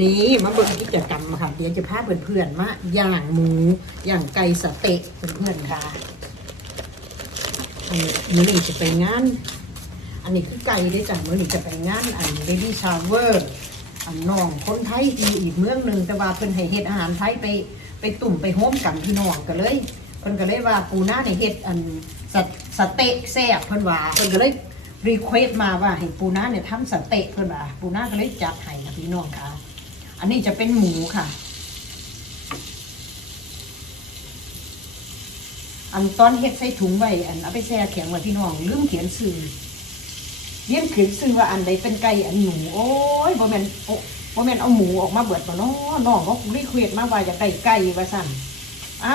นี่มาเบิ่งกิจกรรมค่ะ เดี๋ยวจะพาเพื่อนๆมาย่างหมูย่างไก่สเต๊ะเพื่อนๆค่ะอันนี้มือนี้จะไปงาน อันนี้คือไก่ได้จ้ะมือนี้จะไปงาน อันเบบี้ชาเวอร์อันน้องคนไทยอีกเมืองหนึ่งแต่ว่าเพิ่นให้เฮ็ดอาหารไทยไปไปตุ่มไปโฮมกันพี่น้องก็เลยเพิ่นก็เลยว่าปูน้าให้เฮ็ดอันสสเต๊ะแซ่บเพิ่นว่าเพิ่นก็เลยรีเควสมาว่าให้ปูน้าเนี่ยทำสเต๊ะเพิ่นว่าปูน้าก็เลยจัดให้นะพี่น้องค่ะ อันนี้จะเป็นหมูค่ะ อันตอนเฮ็ดใส่ถุงไว้อันเอาไปแช่แข็งไว้พี่น้องลืมเขียนชื่อเลี้ยนเขียนชื่อว่าอันใดเป็นไก่อันหมูโอ้ยบ่แมนโอ้บ่แมนเอาหมูออกมาเบิดบ่เนาะน้องเขารีเควสมาว่าอยากได้ไก่ว่าซั่นเอ้า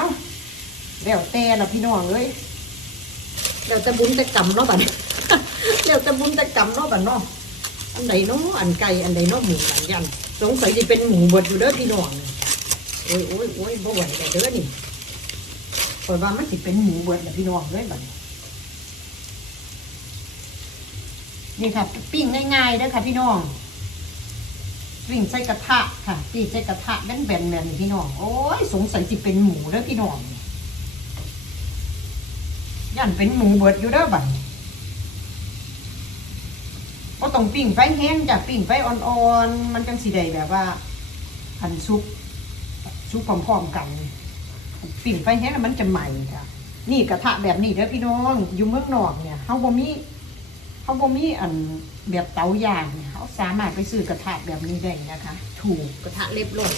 แล้วแต่ละพี่น้องเอ้ยแล้วแต่บุญแต่กรรมเนาะบัดนี้แล้วแต่บุญแต่กรรมเนาะบัดเนาะอันใดเนาะอันไก่อันใดเนาะหมูหลังยัน สงสัยจะเป็นหมูบดอยู่เด้อพี่น้องโอ้ยโอ้ยโอ้ยบ่ไหวแล้วเด้อนี่ปล่อยว่ามันสิเป็นหมูบดแล้วพี่น้องเลยบัดนี้นี่ค่ะปิ้งง่ายๆเด้อค่ะพี่น้องปิ้งใส่กระทะค่ะปิ้งใส่กระทะแบนๆแบบนี้พี่น้องโอ้ยสงสัยสิเป็นหมูเด้อพี่น้องยันเป็นหมูบดอยู่เด้อบัดนี้ ก็ต้องปิ้งไฟแห้งจ้ะปิ้งไฟอ่อนๆ มันจังสีได้แบบว่าหันซุปซุปพร้อมๆกันปิ้งไฟแห้งแล้วมันจะใหม่จ้ะนี่กระทะแบบนี้เด้อพี่น้องอยู่เมืองนอกเนี่ยเฮาบ่มีเฮาบ่มีอันแบบเตาย่างเนี่ยเฮาสามารถไปซื้อกระทะแบบนี้ได้นะคะ ถูกกระทะเล็บลง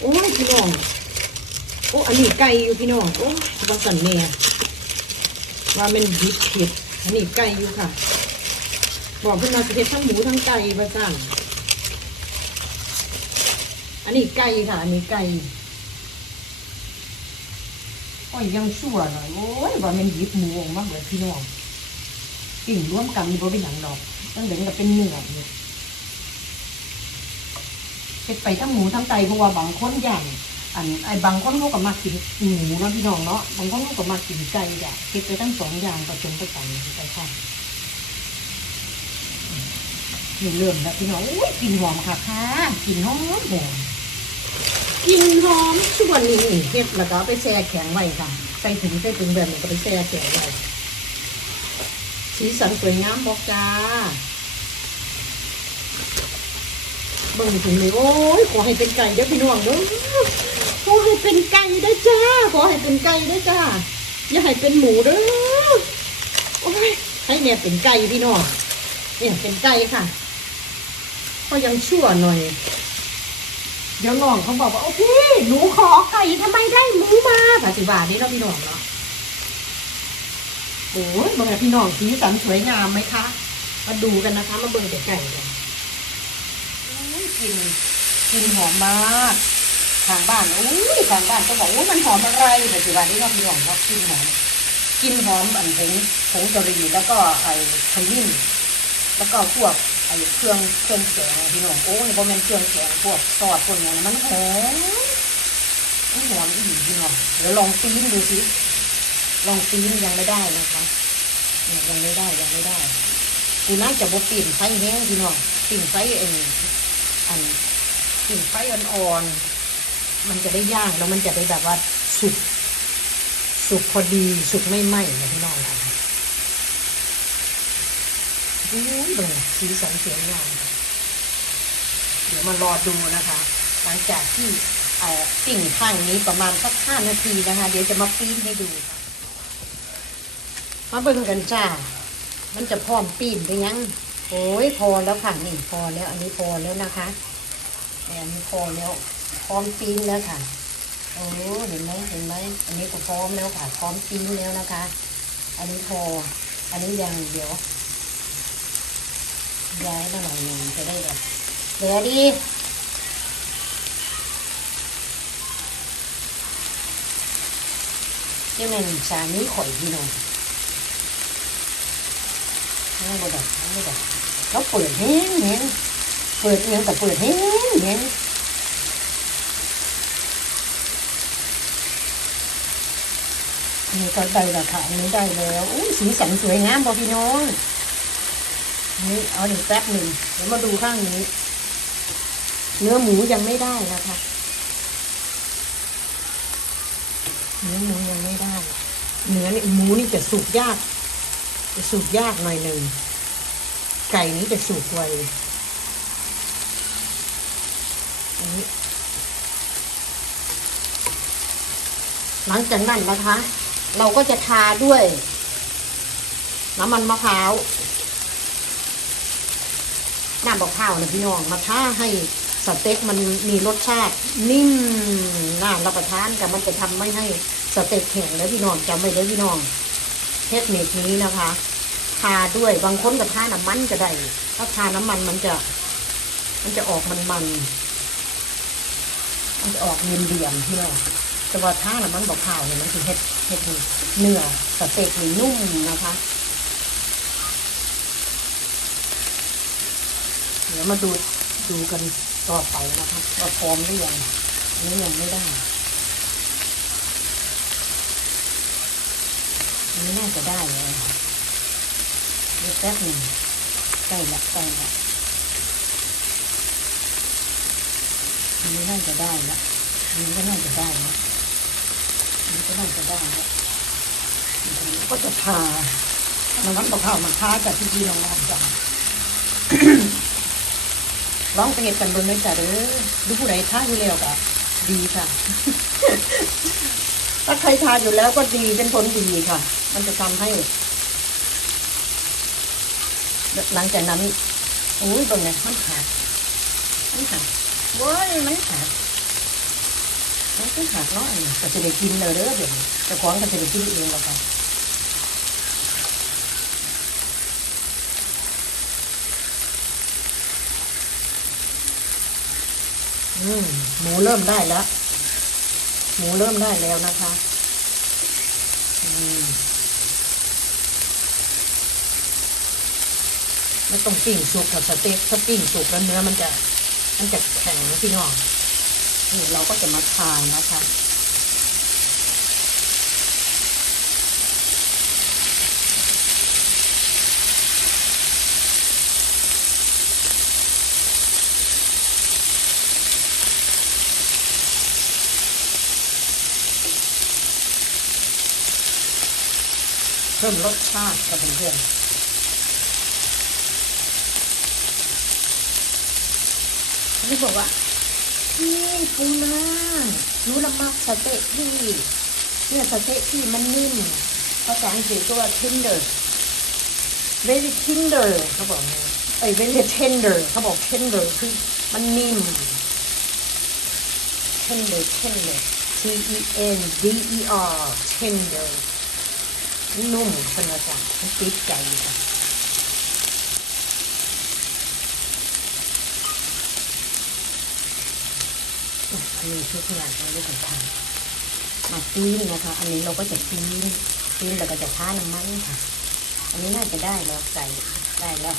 โอ้ยพี่น้องโอ้อันนี้ไก่อยู่พี่น้องโอ้ยว่าสันแม่ว่ามันดิบผิดอันนี้ไก่อยู่ค่ะ บอกเพื่อนมาสิเฮ็ดทั้งหมูทั้งไก่ประจันอันนี้ไก่ค่ะ อันนี้ไก่โอ้ยยังชั่วหน่อยโอ้ยว่ามันหยิบหมูออกมาเบิดพี่น้องปิ่งร่วมกันนี่บ่เป็นหยังดอกตั้งแต่ก็เป็นเนื้อเนี่ยเฮ็ดไปทั้งหมูทั้งไก่เพราะว่าบางคนอย่างอันไอ้บางคนเขาก็มากินหมูเนาะพี่น้องเนาะบางคนเขาก็มากินไก่จ้ะเฮ็ดไปทั้งสองอย่างผสมผสานไปค่ะ นี่เริ่มแล้วพี่น้องอุ้ยกลิ่นหอมค่ะค่ะกลิ่นหอมหอมกลิ่นหอมส่วนนี้นี่เฮ็ดแล้วก็เอาไปแช่แข็งไว้ค่ะ ใส่ถุงใส่ถุงแบบนี้ก็ไปแช่แข็งไว้สีสันสวยงามบอกจ้าเบิ่งถุงเลยโอ้ยขอให้เป็นไก่เด้อพี่น้องเด้อขอให้เป็นไก่ได้อจ้าขอให้เป็นไก่ได้อจ้าอย่าให้เป็นหมูเด้อโอ้ยให้เนี่ยเป็นไก่พี่น้องเนี่ยเป็นไก่ค่ะ ก็ยังชั่วหน่อย เดี๋ยวน้องเขาบอกว่าโอ้พี่หนูขอไก่ทำไมได้หมูมาปัจจุบันนี้เราพี่น้องเนาะโอ้ยเบิ่งให้พี่น้องสีสันสวยงามไหมคะ มาดูกันนะคะ มาเบิ่งไก่ๆกันโอ้ยกลินกลินหอมมากทางบ้านโอ้ยทางบ้านก็บอกว่ามันหอมอะไรปัจจุบันนี้เราพี่น้องเนาะกลินหอมกลินหอมอันผงผงกะหรี่แล้วก็ไอ้ขมิ้นแล้วก็พวก อ้เครื่องเครื่องแกงพี่น้องโอ้ยบ่แม่นเครื่องแกงพวกซอสพวกเนี้ยมันหอมมันหอมอีหลีพี่น้องเดี๋ยวลองปีนดูสิลองปีนยังไม่ได้นะคะเนี่ยยังไม่ได้ยังไม่ได้กูน่าจะบ่ปีนไฟแห้งพี่น้องปีนไฟเองอันปีนไฟอ่อนๆมันจะได้ย่างแล้วมันจะได้แบบว่าสุกสุกพอดีสุกไม่ไหม้นะพี่น้องนะคะ อุ้ยเบิ่งสีสันสวยงามเดี๋ยวมารอดูนะคะ หลังจากที่ปิ่งข้างนี้ประมาณสักห้านาทีนะคะ เดี๋ยวจะมาปีนให้ดูค่ะมาเบิ่งกันจ้า มันจะพร้อมปีนไปยัง โอ้ยพอแล้วค่ะนี่พอแล้ว อันนี้พอแล้วนะคะอันนี้พอแล้ว พร้อมปีนแล้วค่ะโอ้เห็นไหมเห็นไหมอันนี้ก็พร้อมแล้วค่ะ พร้อมปีนแล้วนะคะ อันนี้พอ อันนี้ยังเดี๋ยว ย้ายมาหน่อยหนึ่งจะได้แบบเหลือดีที่มันสามีข่อยพี่น้องไม่บ่ดอกไม่บ่ดอกเราเปิดแห้งแห้งเปิดเองแต่เปิดแห้งแห้งนี่ก็ได้และค่ะอันนี้ได้แล้วอุ้สีสันสวยงามพอพี่น้อง นี่เอาหนึ่งแป๊บหนึ่งเดี๋ยวมาดูข้างนี้ เนื้อหมูยังไม่ได้นะคะ เนื้อหมูยังไม่ได้ เนื้อนี่หมูนี่จะสุกยาก จะสุกยากหน่อยหนึ่ง ไก่นี้จะสุกไวอันนี้หลังจากนั้นนะคะ เราก็จะทาด้วย น้ำมันมะพร้าว น้ำบอกข้านะพี่น้องมาท่าให้สเต็กมันมีรสชาตินิ่มน่ารับประทานแต่มันจะทำไม่ให้สเต็กแข็งแล้วพี่น้องจำไว้เลยพี่น้อง เทคนิคนี้นะคะทาด้วยบางคนกับทาน้ำมันก็ได้ถ้าทาน้ำมันมันจะ มันจะออกมันมันมันจะออกเนียนเดียมพี่น้องแต่ว่าทาน้ำมันบอกข้าวเนี่ยมันคือเฮ็ดเฮ็ดเนื้อสเต็กนี่นุ่มนะคะ เดี๋ยวมาดูดูกันต่อไปนะคะว่าพร้อมหรือยังอันนี้ยังไม่ได้อันนี้น่าจะได้แล้วเดี๋ยวแป๊บหนึ่งใกล้ละใกล้ละอันนี้น่าจะได้ละอันนี้ก็น่าจะได้ละอันนี้ก็น่าจะได้ละอันนี้ก็จะทาน้ำมันมะพร้าวมาทาจากที่พี่น้องๆกัน ร้องไปเหตุกันบนเลยจ้ะเด้อดูผู้ใดท่าอยู่แล้วก็ดีค่ะ ถ้าใครทานอยู่แล้วก็ดีเป็นผลดีค่ะ มันจะทำให้ หลังจากนั้นอุ้ยตรงไหนมันขาดมันขาดว้ยมันขาดมันก็ขาดนาะอันนี้ก็จะได้กินเลยเด้อเดี๋ยวนี้แต่ของก็จะได้กินเองแล้วค่ะ อืมหมูเริ่มได้แล้ว หมูเริ่มได้แล้วนะคะ อืมไม่ต้องปิ้งสุกกับสเต็กถ้าปิ้งสุกแล้วเนื้อมันจะ มันจะแข็งพี่น้องนี่เราก็จะมาทานนะคะ พิ่มรสชาติกับเพื่อนๆนี่บอกว่าพี่ปูนาหนูละมักสเต็กที่เนี่ยสเต็กที่มันนิ่มภาษาอังกฤษก็ว่า tender very tender เขาบอกไงเอ้ย very tender เขาบอก tender คือมันนิ่ม tender tender T E N D E R tender นุ่มเป็นอาจารย์มันติดใจค่ะอันนี้ชุดงานเราด้วยกันทำมาปีนนะคะ อันนี้เราก็จะปีนปีนแล้วก็จะท้าน้ำมันค่ะ อันนี้น่าจะได้แล้วใส่ได้แล้ว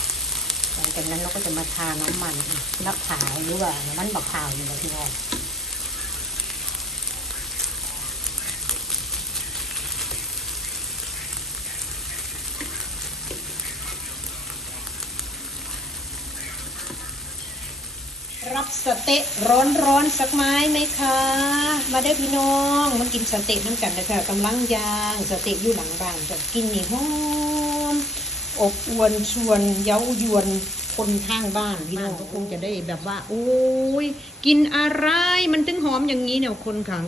หลังจากนั้นเราก็จะมาทาน้ำมันนักขาวหรือว่าน้ำมันบักขาวนี่แหละพี่น้อง รับสเต๊ะร้อนๆสักไม้ไหมคะ มาได้อพี่น้องมากินสเต๊ะน้ำกันนะคะกำลังย่างสเต๊ะอยู่หลังบ้านจะกินนี่หอมอบอวนชวนเย้ายวนคนข้างบ้านพี่น้องก็คงจะได้แบบว่า โอ้ยกินอะไรมันถึงหอมอย่างนี้เนี่ยคนข้าง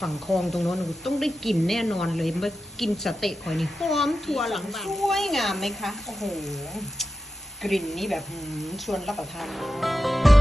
ฝั่งคลองตรงโน้นต้องได้กลิ่นแน่นอนเลยมากินสเต๊ะคอยนี่หอมทั่วหลังบ้านสวยงามไหมคะโอ้โหกลิ่นนี้แบบหืมชวนรับประทาน